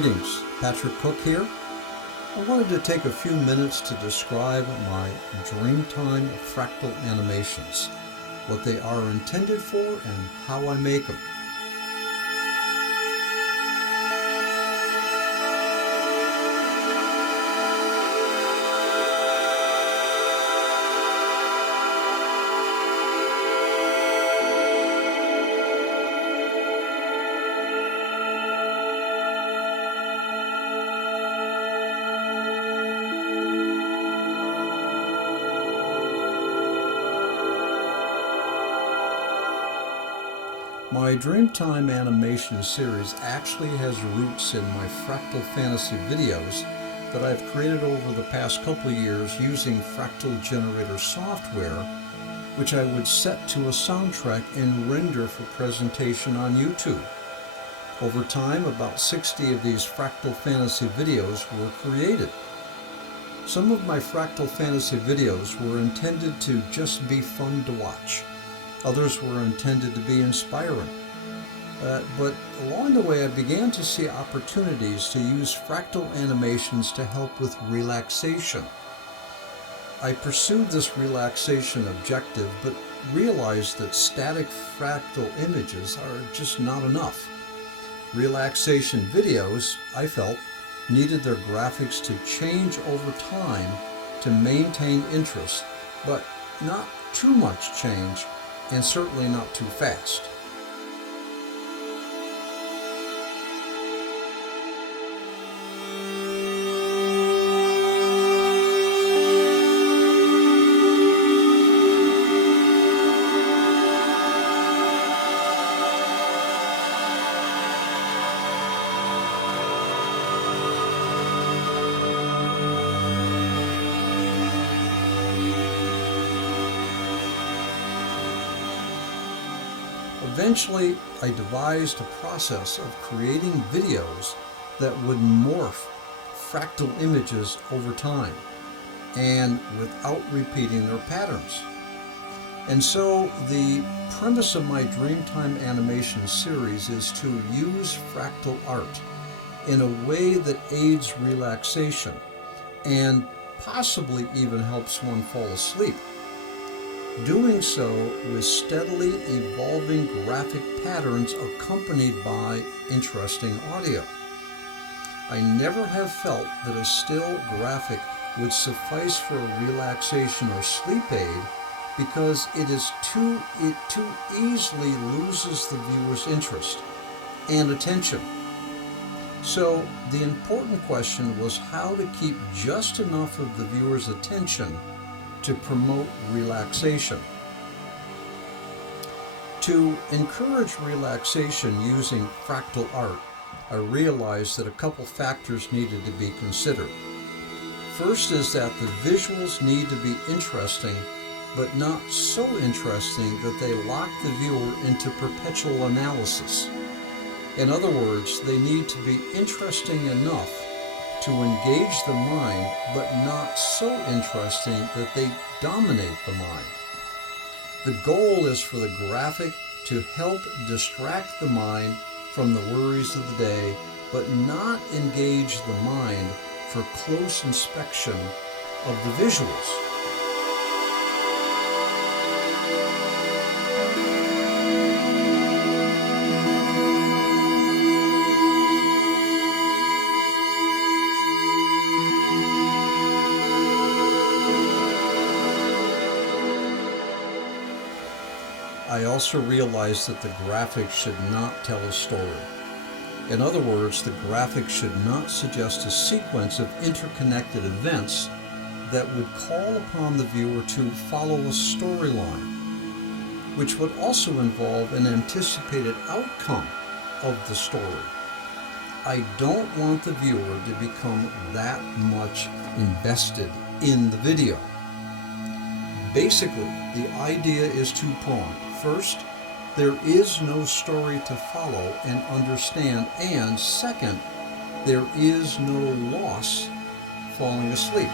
Greetings, Patrick Cook here. I wanted to take a few minutes to describe my Dreamtime Fractal Animations, what they are intended for and how I make them. My Dreamtime Animation series actually has roots in my Fractal Fantasy videos that I've created over the past couple of years using Fractal generator software, which I would set to a soundtrack and render for presentation on YouTube. Over time, about 60 of these Fractal Fantasy videos were created. Some of my Fractal Fantasy videos were intended to just be fun to watch. Others were intended to be inspiring. But along the way, I began to see opportunities to use fractal animations to help with relaxation. I pursued this relaxation objective, but realized that static fractal images are just not enough. Relaxation videos, I felt, needed their graphics to change over time to maintain interest, but not too much change, and certainly not too fast. Eventually, I devised a process of creating videos that would morph fractal images over time and without repeating their patterns. And so the premise of my Dreamtime Animation series is to use fractal art in a way that aids relaxation and possibly even helps one fall asleep. Doing so with steadily evolving graphic patterns accompanied by interesting audio. I never have felt that a still graphic would suffice for a relaxation or sleep aid because it too easily loses the viewer's interest and attention. So the important question was how to keep just enough of the viewer's attention to promote relaxation. To encourage relaxation using fractal art, I realized that a couple factors needed to be considered. First is that the visuals need to be interesting, but not so interesting that they lock the viewer into perpetual analysis. In other words, they need to be interesting enough to engage the mind, but not so interesting that they dominate the mind. The goal is for the graphic to help distract the mind from the worries of the day, but not engage the mind for close inspection of the visuals. I also realized that the graphic should not tell a story. In other words, the graphic should not suggest a sequence of interconnected events that would call upon the viewer to follow a storyline, which would also involve an anticipated outcome of the story. I don't want the viewer to become that much invested in the video. Basically, the idea is two-pronged. First, there is no story to follow and understand, and second, there is no loss falling asleep.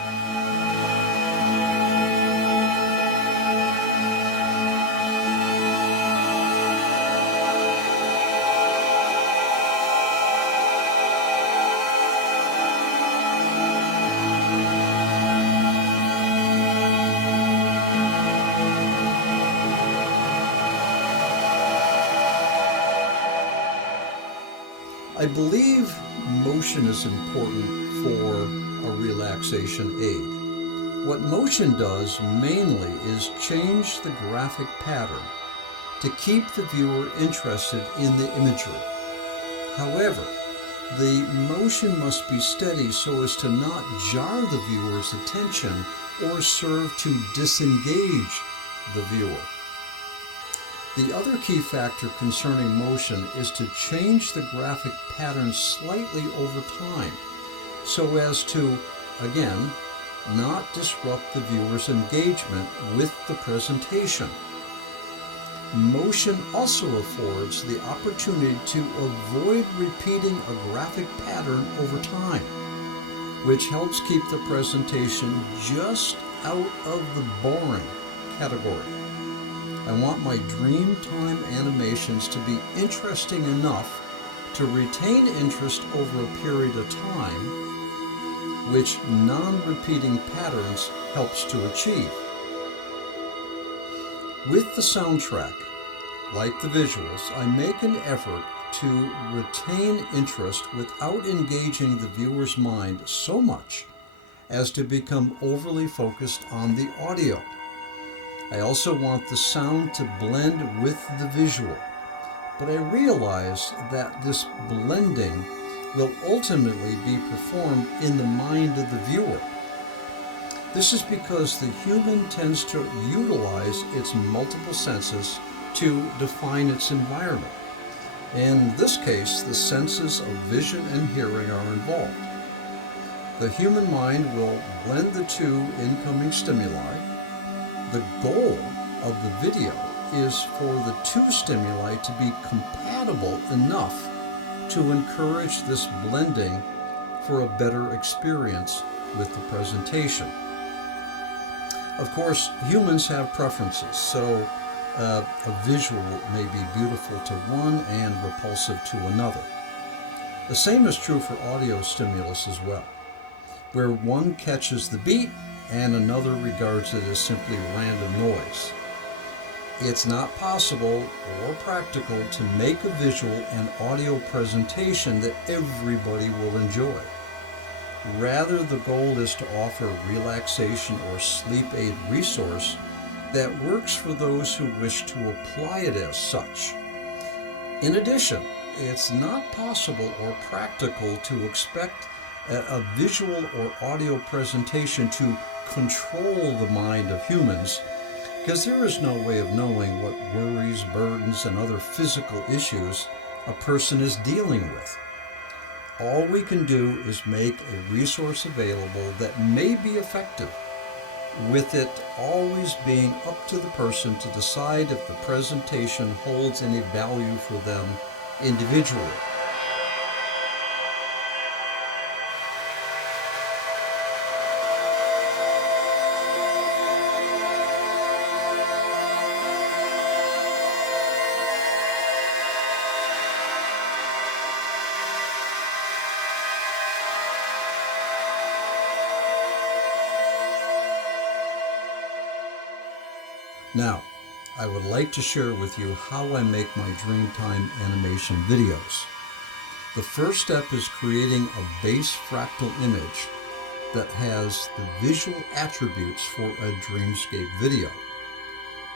I believe motion is important for a relaxation aid. What motion does mainly is change the graphic pattern to keep the viewer interested in the imagery. However, the motion must be steady so as to not jar the viewer's attention or serve to disengage the viewer. The other key factor concerning motion is to change the graphic pattern slightly over time so as to, again, not disrupt the viewer's engagement with the presentation. Motion also affords the opportunity to avoid repeating a graphic pattern over time, which helps keep the presentation just out of the boring category. I want my Dreamtime animations to be interesting enough to retain interest over a period of time, which non-repeating patterns helps to achieve. With the soundtrack, like the visuals, I make an effort to retain interest without engaging the viewer's mind so much as to become overly focused on the audio. I also want the sound to blend with the visual, but I realize that this blending will ultimately be performed in the mind of the viewer. This is because the human tends to utilize its multiple senses to define its environment. In this case, the senses of vision and hearing are involved. The human mind will blend the two incoming stimuli. The goal of the video is for the two stimuli to be compatible enough to encourage this blending for a better experience with the presentation. Of course, humans have preferences, so a visual may be beautiful to one and repulsive to another. The same is true for audio stimulus as well, where one catches the beat and another regards it as simply random noise. It's not possible or practical to make a visual and audio presentation that everybody will enjoy. Rather, the goal is to offer a relaxation or sleep aid resource that works for those who wish to apply it as such. In addition, it's not possible or practical to expect a visual or audio presentation to control the mind of humans, because there is no way of knowing what worries, burdens, and other physical issues a person is dealing with. All we can do is make a resource available that may be effective, with it always being up to the person to decide if the presentation holds any value for them individually. Now, I would like to share with you how I make my Dreamtime animation videos. The first step is creating a base fractal image that has the visual attributes for a dreamscape video.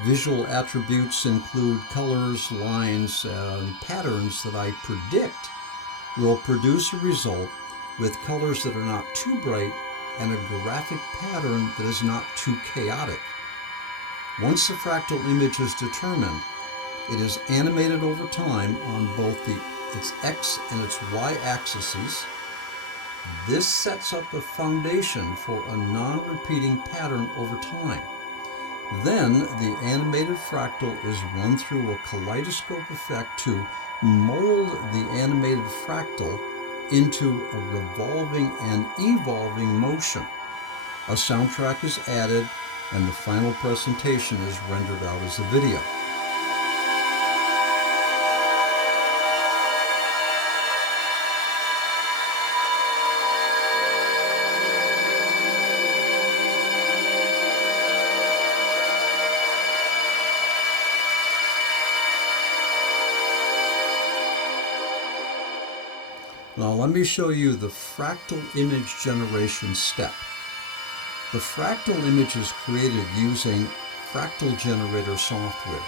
Visual attributes include colors, lines, and patterns that I predict will produce a result with colors that are not too bright and a graphic pattern that is not too chaotic. Once the fractal image is determined, it is animated over time on both its X and its Y axes. This sets up the foundation for a non-repeating pattern over time. Then the animated fractal is run through a kaleidoscope effect to mold the animated fractal into a revolving and evolving motion. A soundtrack is added, and the final presentation is rendered out as a video. Now let me show you the fractal image generation step. The fractal image is created using fractal generator software.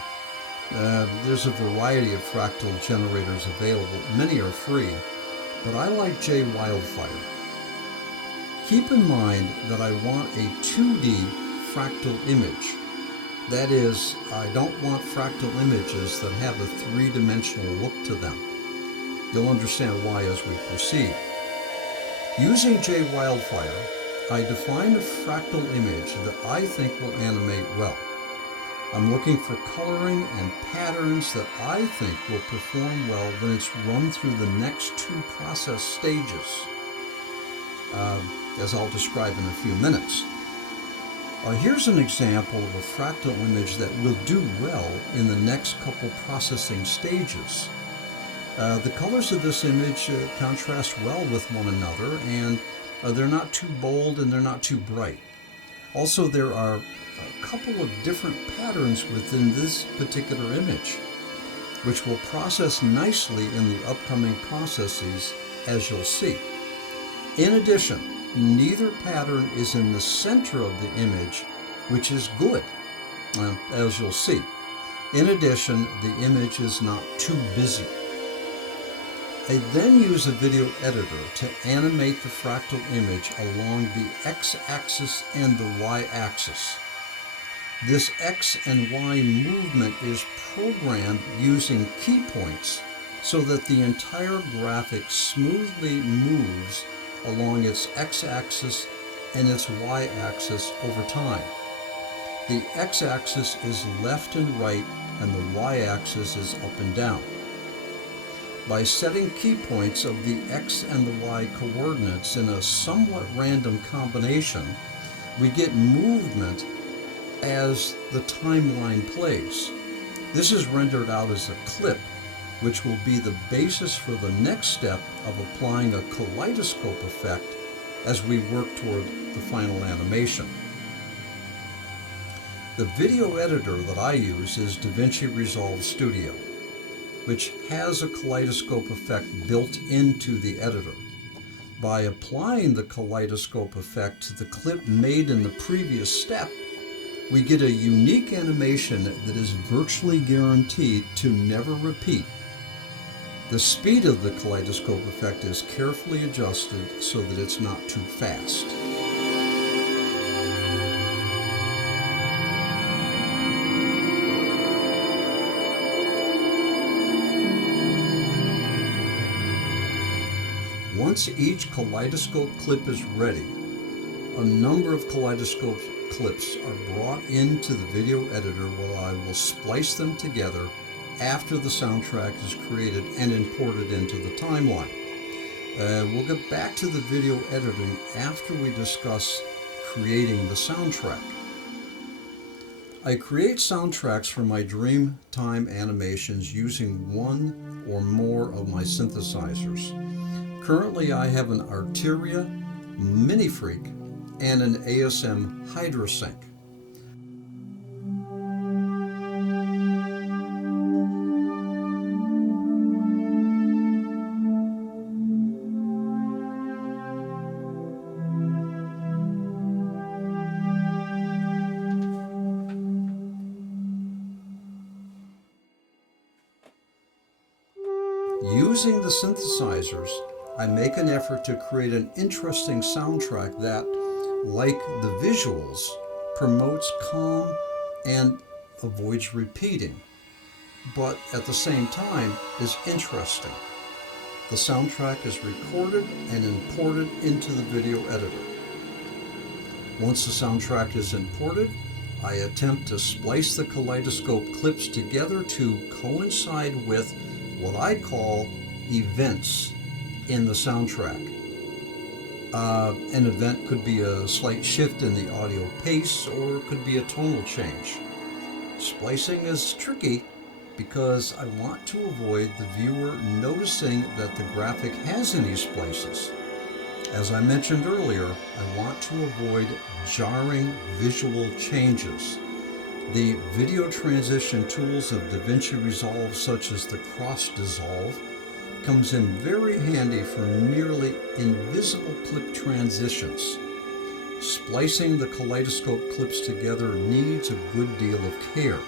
There's a variety of fractal generators available. Many are free, but I like Wildfire. Keep in mind that I want a 2D fractal image. That is, I don't want fractal images that have a three-dimensional look to them. You'll understand why as we proceed. Using Wildfire, I define a fractal image that I think will animate well. I'm looking for coloring and patterns that I think will perform well when it's run through the next two process stages, as I'll describe in a few minutes. Here's an example of a fractal image that will do well in the next couple processing stages. The colors of this image contrast well with one another, and they're not too bold and they're not too bright. Also, there are a couple of different patterns within this particular image, which will process nicely in the upcoming processes, as you'll see. In addition, neither pattern is in the center of the image, which is good, as you'll see. In addition, the image is not too busy. I then use a video editor to animate the fractal image along the x-axis and the y-axis. This X and Y movement is programmed using key points so that the entire graphic smoothly moves along its x-axis and its y-axis over time. The x-axis is left and right, and the y-axis is up and down. By setting key points of the x and the y coordinates in a somewhat random combination, we get movement as the timeline plays. This is rendered out as a clip, which will be the basis for the next step of applying a kaleidoscope effect as we work toward the final animation. The video editor that I use is DaVinci Resolve Studio, which has a kaleidoscope effect built into the editor. By applying the kaleidoscope effect to the clip made in the previous step, we get a unique animation that is virtually guaranteed to never repeat. The speed of the kaleidoscope effect is carefully adjusted so that it's not too fast. Once each kaleidoscope clip is ready, a number of kaleidoscope clips are brought into the video editor where I will splice them together after the soundtrack is created and imported into the timeline. We'll get back to the video editing after we discuss creating the soundtrack. I create soundtracks for my Dreamtime Animations using one or more of my synthesizers. Currently I have an Arteria, Mini Freak, and an ASM Hydrosync. Using the synthesizers, I make an effort to create an interesting soundtrack that, like the visuals, promotes calm and avoids repeating, but at the same time is interesting. The soundtrack is recorded and imported into the video editor. Once the soundtrack is imported, I attempt to splice the kaleidoscope clips together to coincide with what I call events in the soundtrack. An event could be a slight shift in the audio pace, or it could be a tonal change. Splicing is tricky because I want to avoid the viewer noticing that the graphic has any splices. As I mentioned earlier, I want to avoid jarring visual changes. The video transition tools of DaVinci Resolve, such as the cross dissolve, comes in very handy for nearly invisible clip transitions. Splicing the kaleidoscope clips together needs a good deal of care.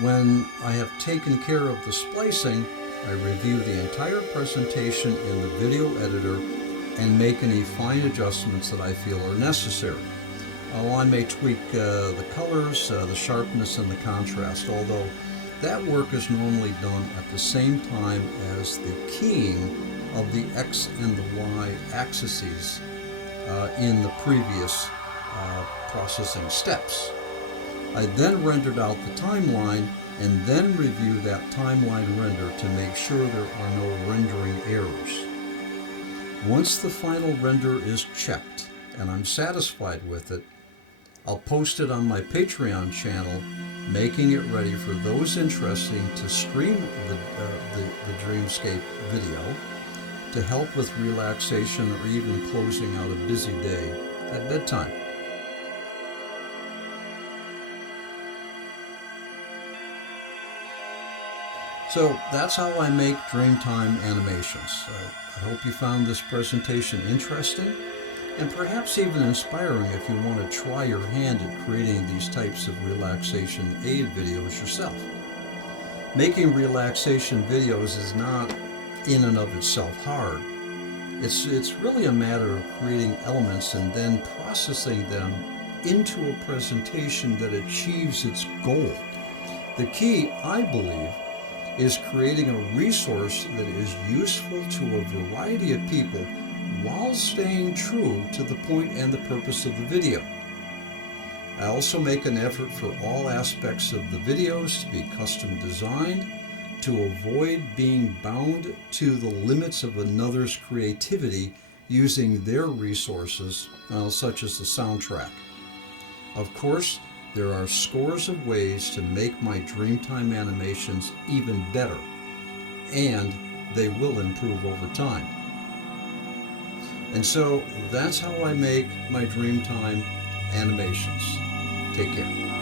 When I have taken care of the splicing, I review the entire presentation in the video editor and make any fine adjustments that I feel are necessary. I may tweak the colors, the sharpness, and the contrast, although that work is normally done at the same time as the keying of the X and the Y axes in the previous processing steps. I then rendered out the timeline and then review that timeline render to make sure there are no rendering errors. Once the final render is checked and I'm satisfied with it, I'll post it on my Patreon channel, making it ready for those interested to stream the Dreamscape video to help with relaxation or even closing out a busy day at bedtime. So that's how I make Dreamtime Animations. I hope you found this presentation interesting and perhaps even inspiring if you want to try your hand at creating these types of relaxation aid videos yourself. Making relaxation videos is not in and of itself hard. It's really a matter of creating elements and then processing them into a presentation that achieves its goal. The key, I believe, is creating a resource that is useful to a variety of people while staying true to the point and the purpose of the video. I also make an effort for all aspects of the videos to be custom designed to avoid being bound to the limits of another's creativity using their resources, such as the soundtrack. Of course, there are scores of ways to make my Dreamtime animations even better, and they will improve over time. And so that's how I make my Dreamtime animations. Take care.